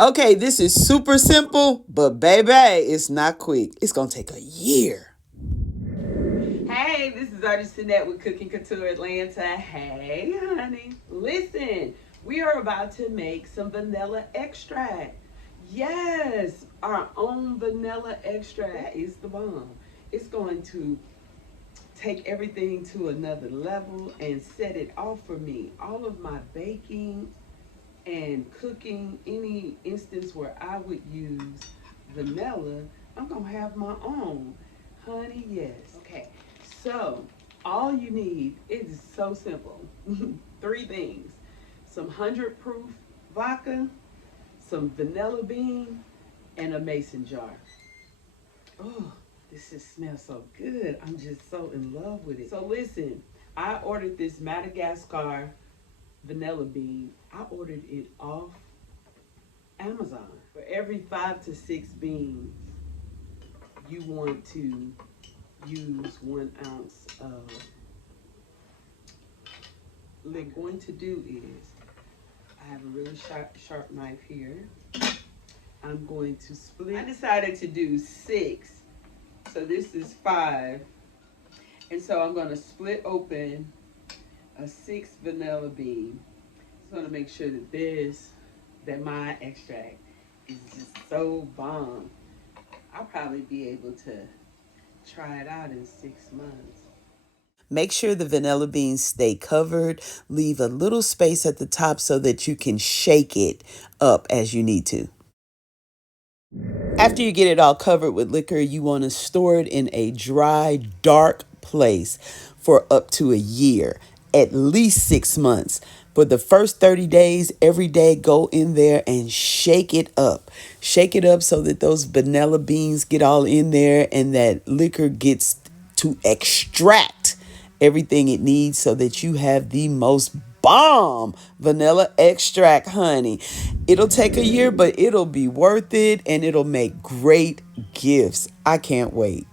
Okay, this is super simple, but baby, it's not quick. It's gonna take a year. Hey, this is Artist Annette with Cooking Couture Atlanta. Hey, honey. Listen, we are about to make some vanilla extract. Yes, our own vanilla extract. That is the bomb. It's going to take everything to another level and set it off for me. All of my baking and cooking, any instance where I would use vanilla, I'm gonna have my own. Honey, yes. Okay, so all you need is so simple. Three things: some 100 proof vodka, some vanilla bean, and a mason jar. Oh, this just smells so good. I'm just so in love with it. So listen, I ordered this Madagascar vanilla bean. I ordered it off Amazon. For every 5 to 6 beans, you want to use 1 ounce of. What I'm going to do is, I have a really sharp knife here. I'm going to split. I decided to do 6, so this is 5, and so I'm going to split open a 6 vanilla bean. Just want to make sure that my extract is just so bomb. I'll probably be able to try it out in 6 months. Make sure the vanilla beans stay covered. Leave a little space at the top so that you can shake it up as you need to. After you get it all covered with liquor, you want to store it in a dry, dark place for up to a year, at least 6 months. For the first 30 days, every day, go in there and shake it up. Shake it up so that those vanilla beans get all in there and that liquor gets to extract everything it needs so that you have the most bomb vanilla extract, honey. It'll take a year, but it'll be worth it and it'll make great gifts. I can't wait.